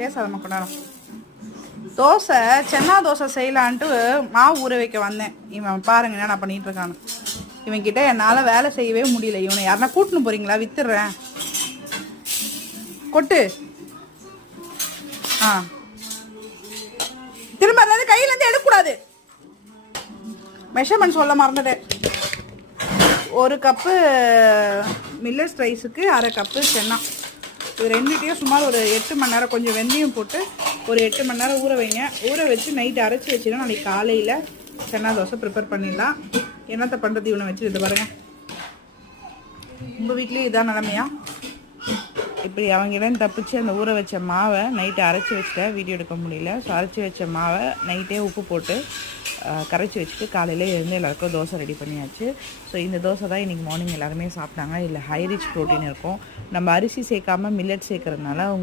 பேசாதம்மா கொண்டாடும். தோசை சென்னா தோசை செய்யலான்ட்டு மாவு ஊற வைக்க வந்தேன். இவன் பாருங்க என்ன நான் பண்ணிட்டு இருக்கான்னு. இவன்கிட்ட என்னால் வேலை செய்யவே முடியல. இவனை யாருன்னா கூட்டின்னு போறீங்களா? வித்துடுறேன். கொட்டு. ஆ திரும்ப அதாவது கையிலேருந்து எடுக்கக்கூடாது. மெஷர்மெண்ட் சொல்ல மறந்துட்டேன். 1 கப்பு மில்லட்ஸ் ரைஸுக்கு 1/2 கப்பு சென்னா. இது ரெண்டுத்தையும் சுமார் ஒரு 8 மணி நேரம் கொஞ்சம் வெந்தயம் போட்டு ஒரு 8 மணி நேரம் ஊற வைங்க. ஊற வச்சு நைட்டு அரைச்சி வச்சுன்னா நாளைக்கு காலையில் சென்னா தோசை ப்ரிப்பேர் பண்ணிடலாம். என்னத்தை பண்ணுறது இவனை வச்சு இது பாருங்கள். உங்கள் வீட்லேயும் இதான் நிலமையா? இப்படி அவங்கிடம் தப்பிச்சு அந்த ஊற வச்ச மாவை நைட்டு அரைச்சி வச்சுட்டேன். வீடியோ எடுக்க முடியல. ஸோ அரைச்சி வச்ச மாவை நைட்டே உப்பு போட்டு கரைச்சி வச்சுட்டு காலையில் எழுந்து எல்லாருக்கும் தோசை ரெடி பண்ணியாச்சு. ஸோ இந்த தோசை தான் இன்றைக்கி மார்னிங் எல்லாருமே சாப்பிட்டாங்க. இதில் ஹை ரிச் ப்ரோட்டீன் இருக்கும். நம்ம அரிசி சேர்க்காமல் மில்லட் சேர்க்கறதுனால